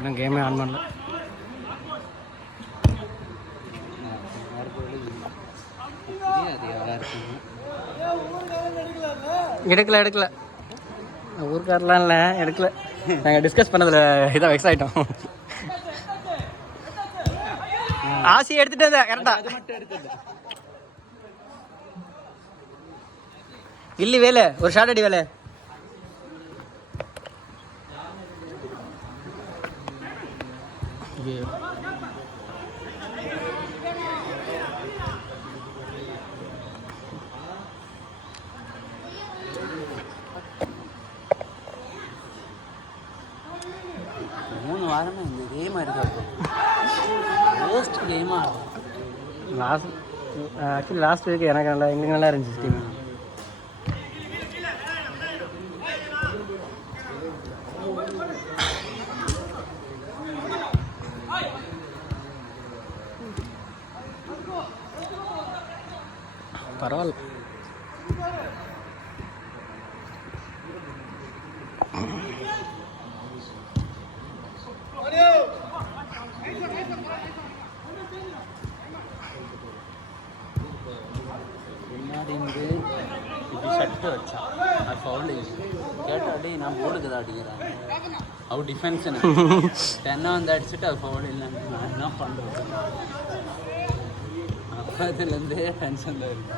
இன்னும் கேமே ஆன் பண்ணல. எடுக்கல ஊருக்காரெலாம் இல்லை, எடுக்கல. நாங்கள் டிஸ்கஸ் பண்ணதில் இதாக வெக்ஸ் ஆகிட்டோம். ஆசி எடுத்துட்டு கரெக்டா இல்லி வேலை ஒரு ஷார்ட் அடி வேலை. வாரமாக இந்த கேமாக இருக்கா? கேமாக ஆக்சுவலி லாஸ்ட் வீக் எனக்கு நல்லா எங்களுக்கு நல்லா இருந்துச்சு டீம். பரவாயில்ல. முன்னாடி இருந்து இப்படி ஷர்ட்டு வச்சான், அது ஃபவுல் கேட்டாடி நான் போர்டுக்கு தான் அடிக்கிறாங்க. அவள் டிஃபென்ஸ் தென்னை வந்து அடிச்சுட்டு அது ஃபவுல் இல்லைன்னு நான் என்ன பண்ணுறது? அப்போதுலேருந்தே டென்ஷன் தான் இருக்கு.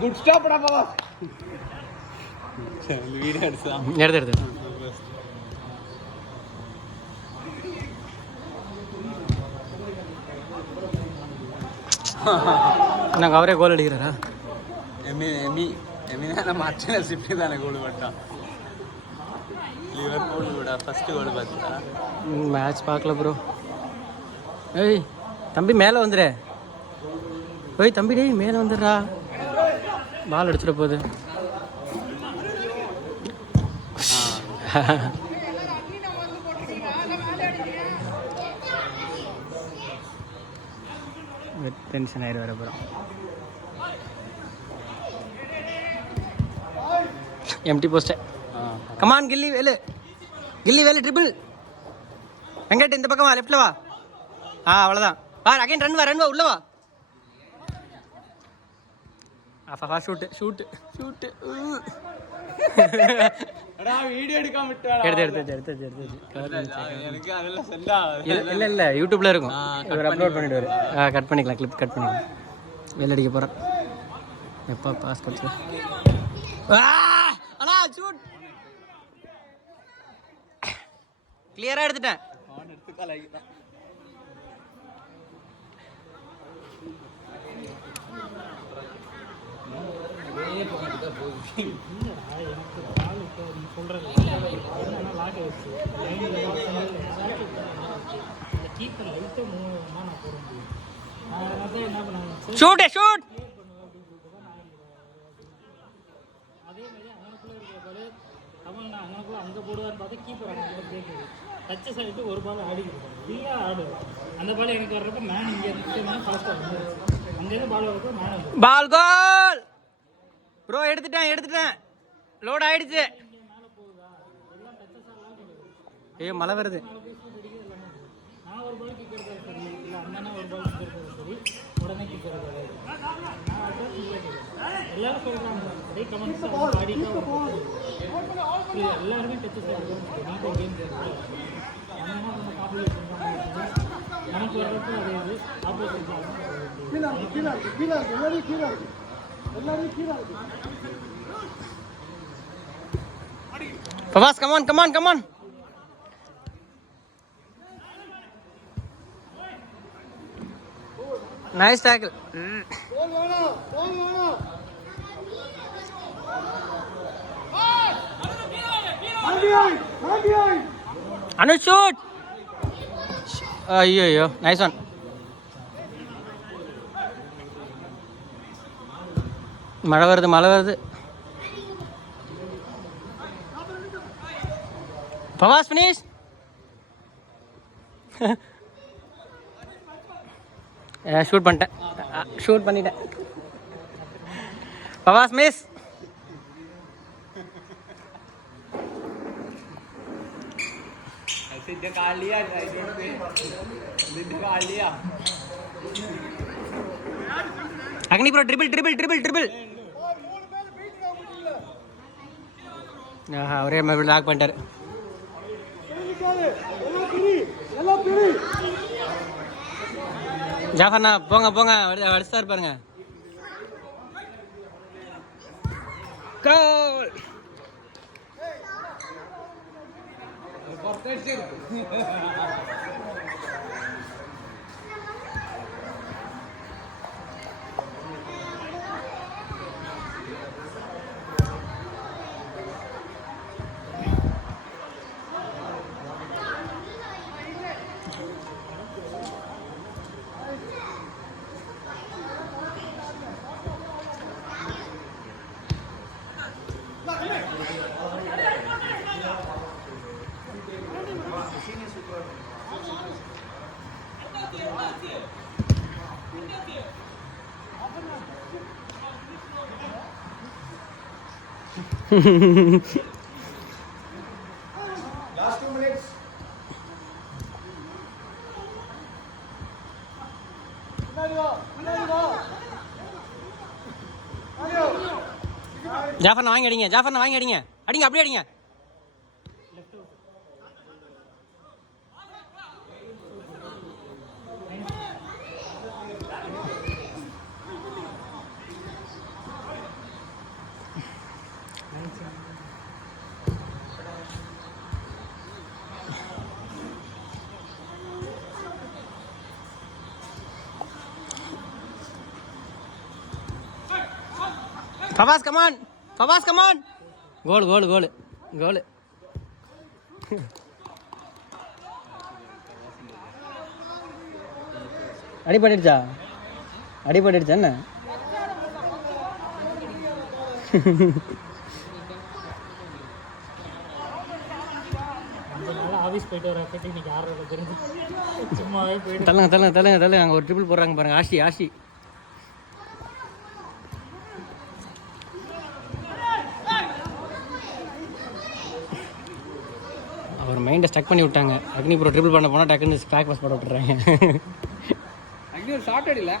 குட் ஸ்டாப்டா பாபா. வீடியோ எடுத்து நாங்கள் அவரே கோல் அடிக்கிறாரா? எமினா மார்டினஸ் இப்படி தானே கோல் பட்டான். லிவர்பூல் கூட ஃபர்ஸ்ட் கோல் பார்த்தா மேட்ச் பார்க்கல ப்ரோ. ஏய் தம்பி மேலே வந்துடு. ஓய் தம்பி டேய் மேலே வந்துடுறா, பால் அடிச்சிட போகுது. டென்ஷன் ஆயிடு வர அப்புறம். Empty post. Come on Gilli Velu triple. Venkat இந்த பக்கம் வா, லெஃப்ட்ல வா. அவ்வளோதான். வா அகைன் ரன் வா உள்ள வா. ஆஃபா ஷூட்டு வீடியோ எடுக்காம எடுத்து இல்லை யூடியூப்ல இருக்கும், இவர் அப்லோட் பண்ணிடுவார். கட் பண்ணிக்கலாம், கிளிப் கட் பண்ணிக்கலாம். வெளில அடிக்க போகிறேன். எப்போ பாஸ் கட்சி ஷூட் கிளியராக எடுத்துட்டேன். ஷூட் அங்கே போடுவான்னு பார்த்தா கீப்பர் அங்கே கேட்குது. டச்சு சைட்டு ஒரு பால் ஆடிக்கிட்டு ஃப்ரீயாக ஆடுவேன். அந்த பால் எனக்கு வர்றப்ப மேன் இங்கே ஃபாஸ்ட்டாக வந்துருச்சு. அங்கேருந்து பால் வரப்போ மேன் பால் கோல் ப்ரோ. எடுத்துட்டேன் லோட் ஆயிடுச்சு. ஐயோ மழை வருது. நான் ஒரு பால் கிக் எடுத்தாலும் சரி, இல்லை அண்ணனா ஒரு பால் கிக் எடுத்தாலும் சரி, உடனே கிக் எடுத்தாரு. எல்லாரும் சொல்கிறாங்க அதே கமெண்ட்ஸ் எல்லாருமே டச்சு சார் நீட்டாக கேம் கேட்குறோம். அண்ணனா கொஞ்சம் காம்படிட் பண்ணுறாங்க. நமக்கு வர்றப்போ அதே இது opposite Fawaz, come on. Nice tackle. Anu shoot. Ayyo, nice one. மழை வருது. Fawaz, finish. ஷூட் பண்ணிட்டேன், ஷூட் பண்ணிட்டேன். Fawaz miss. Agni bro triple triple triple triple. ஆஹா, ஒரே மாதிரி லாக் பண்ணிட்டாரு. ஜாஃபர்ண்ணா போங்க போங்க, அடிச்சுதான் இருப்பாருங்க. கோல். Last 2 minutes. ஜாஃபர்ண்ணா வாங்கி அடிங்க, ஜாஃபர்ண்ணா வாங்கி அடிங்க, அடிங்க அப்படியே அடிங்க. Fawaz, come on. Fawaz, come on. Goal, goal, goal. Goal. அடிபட்டுடுச்சா? அடிபட்டுடுச்சா என்ன? ஆஃபீஸ் போயிட்டு வர இன்னைக்கு ஆர்டர் தெரிஞ்சு சும்மாவே போயிட்டு தள்ளுங்க தள்ளுங்க தள்ளுங்க தள்ளுங்க. அங்கே ஒரு ட்ரிபிள் போடுறாங்க பாருங்க. ஆஷி ஆஷி. அவர் மைண்டை ஸ்டக் பண்ணி விட்டாங்க. அக்னி ப்ரோ ட்ரிபிள் பண்ண போனால் டக்குன்னு ஸ்பேக் பாஸ் போட விட்டுறாங்க. அக்னி ஒரு ஷார்ட் அடியில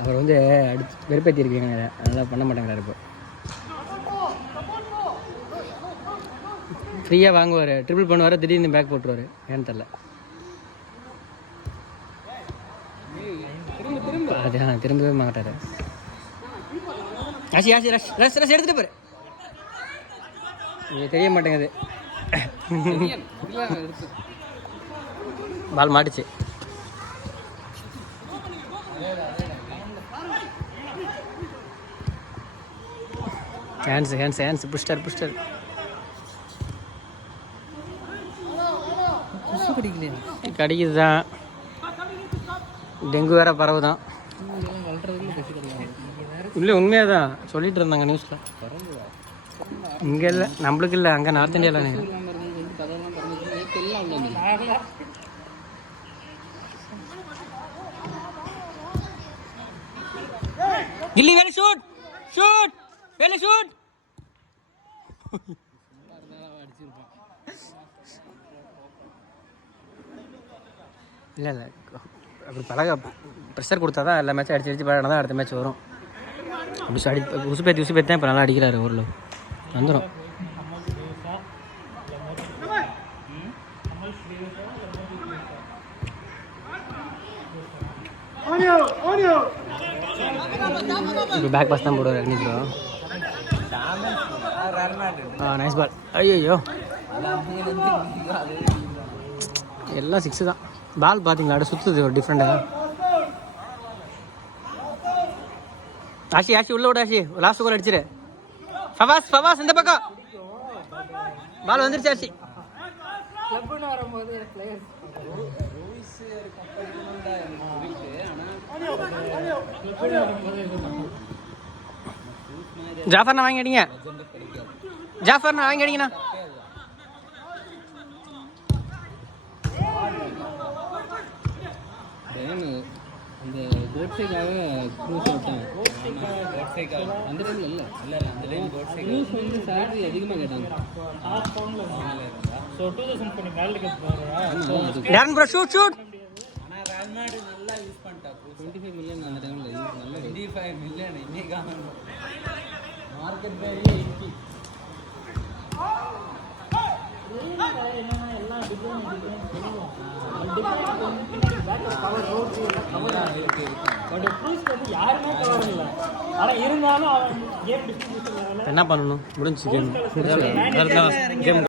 அவர் வந்து அடிச்சு வெறுப்பேற்றி இருக்கீங்க, அதெல்லாம் பண்ண மாட்டேங்கிறாரு. இப்போ ஃப்ரீயாக வாங்குவார், ட்ரிபிள் பண்ணுவார், திடீர்னு பேக் போட்டுருவார். ஏன்னு தெரில. அது திரும்பவே மாட்டார். ஆசி ஆசி ரஷ் ரஷ் ரஷ் எடுத்துகிட்டு போரு. இது தெரிய மாட்டேங்குது. பால் மாட்டுச்சு. ஹேண்ட்ஸ் ஹேண்ட்ஸ் ஹேண்ட்ஸ் புஷ்டர் புஷ்டர். கடிக்குது தான். டெங்கு வேற பரவுதான். இல்லை உண்மையாக தான் சொல்லிட்டு இருந்தாங்க நியூஸில். இங்கே இல்லை, நம்மளுக்கு இல்லை, அங்கே நார்த் இந்தியாவில். கில்லி வேலை ஷூட் ஷூட் வேலை ஷூட். இல்லை இல்லை, அப்படி பழக ப்ரெஷர் கொடுத்தா தான் எல்லா மேட்சும் அடிச்சு பழகினா தான் அடுத்த மேட்ச் வரும். அப்படி அடி உசுப்பேத்தி தான் இப்போ நல்லா அடிக்கிறாரு. ஓரளவு வந்துடும். இப்போ பேக் பாஸ் தான் போடுவார் அக்னி ப்ரோ. Nice ball. ஐயோ எல்லாம் 6 தான். பால் பார்த்தீங்களா அப்படியே சுற்றுது ஒரு டிஃப்ரெண்டாக. ஆஷி ஆஷி உள்ள விட. ஆஷி லாஸ்ட் கோல் அடிச்சிரு. ஃபவாஸ் ஃபவாஸ் இந்த பக்கம் பால் வந்துருச்சு. ஆஷி ஜாஃபர்ண்ணா வாங்கி அடிங்க. ஜாஃபர்ண்ணா வாங்கி அடிங்கண்ணா. அந்த கோட்ஸேக்காக க்ரூஸ் விட்டாங்க. கோட்ஸேக்காக அந்த டைமில் இல்லை அந்த டைம் கோட்ஸே க்ரூஸ் வந்து சேலரி அதிகமாக கேட்டாங்க. ஸோ 2020 வேர்ல்டு கப் வேறு டேரன் ப்ரோ ஷூட் ஷூட். ஆனால் ரெல்மாடு நல்லா யூஸ் பண்ணிட்டா. 25 மில்லியன் அந்த டைமில் யூஸ் நல்லா 25 மில்லியன் இன்னைக்கு மார்க்கெட் வேல்யூ 80. என்னன்னா எல்லாம் டிஃப்ரெண்ட் பட் க்ரூஸ் வந்து யாருமே கவர் இல்லை. ஆனால் இருந்தாலும் அவன் கேம் டிஸ்ட்ரிபியூஷன் என்ன பண்ணணும் முடிஞ்சு கேம் கேம்